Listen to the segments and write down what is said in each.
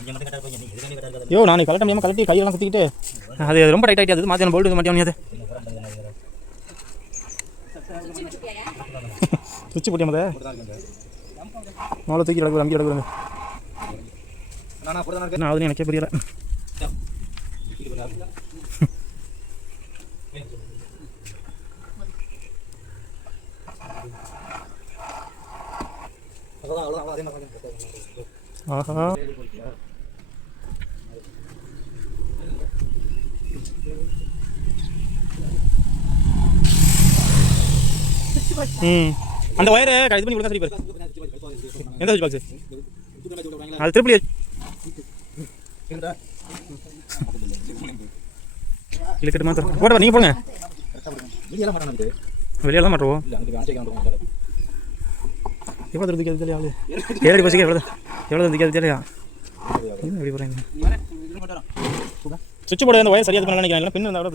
ஐயோ நான் கலட்ட முடியாமல் கலட்டி கையெல்லாம் குத்திக்கிட்டு அது ரொம்ப டைட் ஆகிட்டு அது மாற்றி போல்ட்டு மாட்டியா அது சுவிட்ச் போட்டியா மத மாலை தூக்கி கிடக்கு அங்கே கிடக்குறாங்க என்ன ஆகுதுன்னு எனக்கே புரியல. ஆஹா அந்த ஒயரை இது பண்ணி கொடுக்க சரி பாரு. எந்த சுவிட்ச் பாக்ஸ் அது திருப்பி இழுக்கட்டு மாத்திரம் போட நீங்கள் போங்க. வெளியே தான் மாட்டுவோம் எவ்வளோ தூரம் திக்காது தெரியல ஏழடி பசிக்க எவ்வளோ தூரம் திக்காது தெரியலையா எப்படி போகிறேங்க சுவிட்ச் போட அந்த ஒயர் சரியாக பண்ண நினைக்கிறேன் பின் இருந்தால் கூட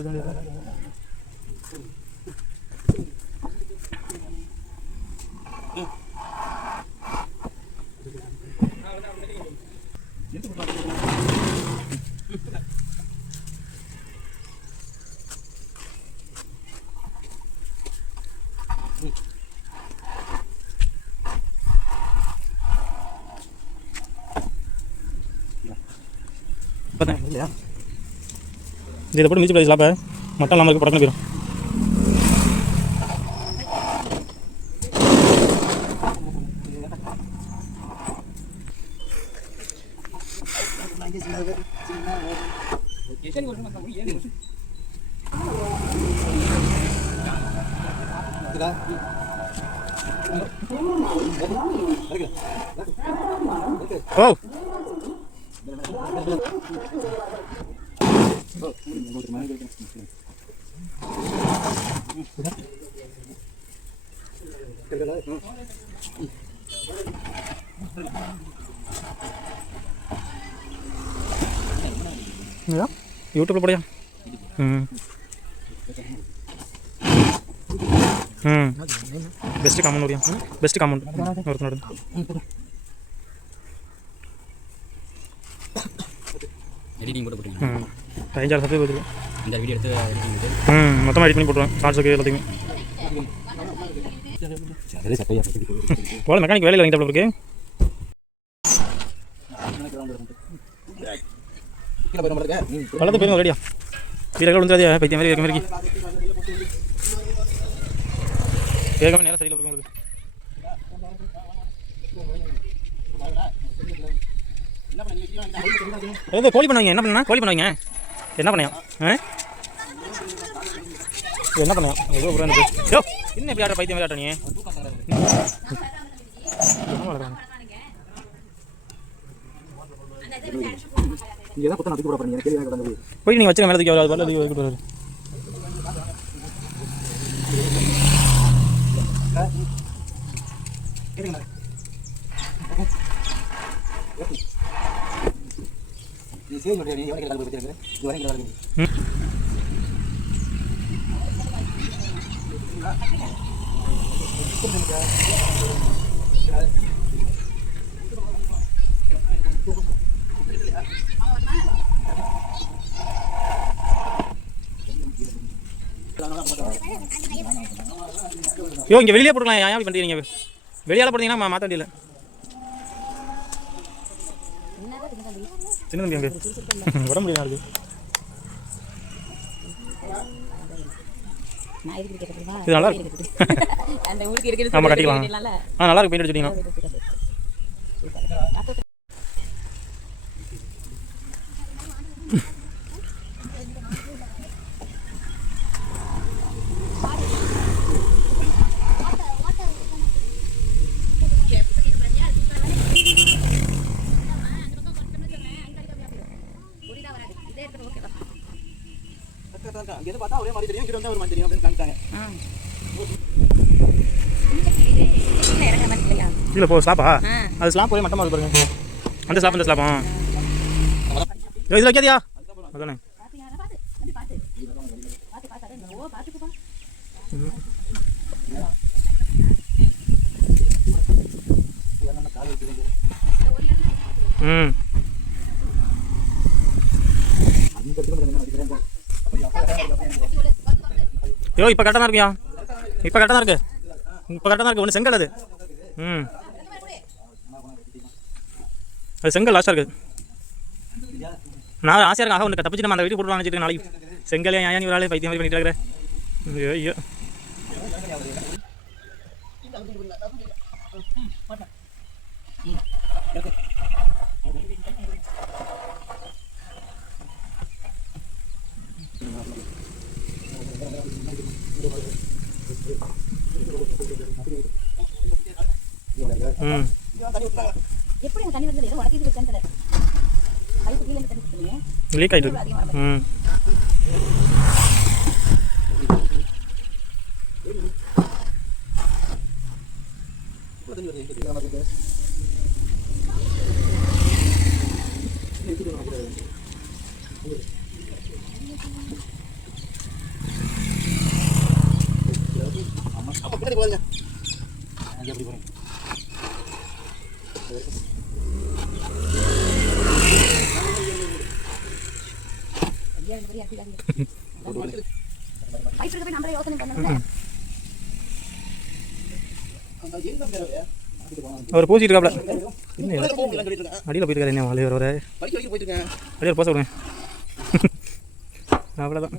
இல்லையா இதை போட்டு மிதிச்சு பிளேஸ் லாப்ப மட்டன் இல்லாமல் படக்கம் போயிடும். ஓ யூடியூப்ல போடியா பெஸ்ட் காமௌண்ட் ஓடியா பெஸ்ட் காமௌண்ட் ஒருத்தனோட எடிட்டிங் போட்டு போட்டுருங்க. 5-6 சப்ஸ்கிரைப் வருது இந்த வீடியோ எடுத்து மொத்தமாக எடிட் பண்ணி போட்டுருவேன் ஷார்ட்ஸுக்கு எல்லாத்தையுமே. போல மெக்கானிக் வேலையில் வாங்கிட்டு இருக்கு வளர்த்து போயிருங்க ரெடியா வீரர்கள் வந்துடாதே பைத்திய மாதிரி மாதிரி வேகமாக நேரம் சரியில் இருக்கு உங்களுக்கு. எது கோழி பண்ணுவீங்க என்ன பண்ணா கோழி பண்ணுவீங்க என்ன பண்ணையா என்ன பண்ணையா ஏதோ ஒரு யோ என்ன எப்படி ஆடுற பைத்தியம் மாதிரி ஆட்ட நீ போய் நீங்கள் வச்சுக்க மேலே தூக்கி வரது வரல தூக்கி வராது. யோ இங்கே வெளியே போட்டுக்கலாம் ஏன் அப்படி பண்ணுறீங்க வெளியால் போட்டீங்கன்னா மாற்ற வேண்டியதில்லை சின்ன தம்பி அங்கே உடம்பு முடியாது இருக்குது இது நல்லா இருக்கு ஆமாம் கட்டிக்கலாம் நல்லா இருக்கு பெயிண்ட் அடிச்சிட்டிங்கன்னா இல்லை போ ஸ்லாப்பா அது ஸ்லாப் போய் மட்டமாக இருக்கு பாருங்க அந்த ஸ்லாப் இந்த ஸ்லாப்பா இதில் வைக்காதியா அதானே ஐயோ இப்போ கரெக்டாக தான் இருக்குயா, இப்போ கரெக்டாக தான் இருக்கு, இப்போ கரெக்டாக தான் இருக்குது. ஒன்று செங்கல் அது. ம், அது செங்கல் லாஸ்ட்டாக இருக்குது. நான் ஆசையாக இருக்கேன், ஆக ஒன்று தப்பிச்சு நம்ம அந்த வீட்டுக்கு போட்டு நினச்சிட்டு நாளைக்கு செங்கல் ஏன் நீ ஒரு ஆளே பைத்தியம் மாதிரி பண்ணிட்டு இருக்கிறேன். ஐயோ ஐயோ ம் லீக் ஆகிட்டு இருக்கு. ம் அவர் பூசிட்டு இருக்காப்ல. அடியில் போயிருக்காரு என்ன வாழை ஒரு அடியில் போச விடுங்க. அவ்வளோதான்.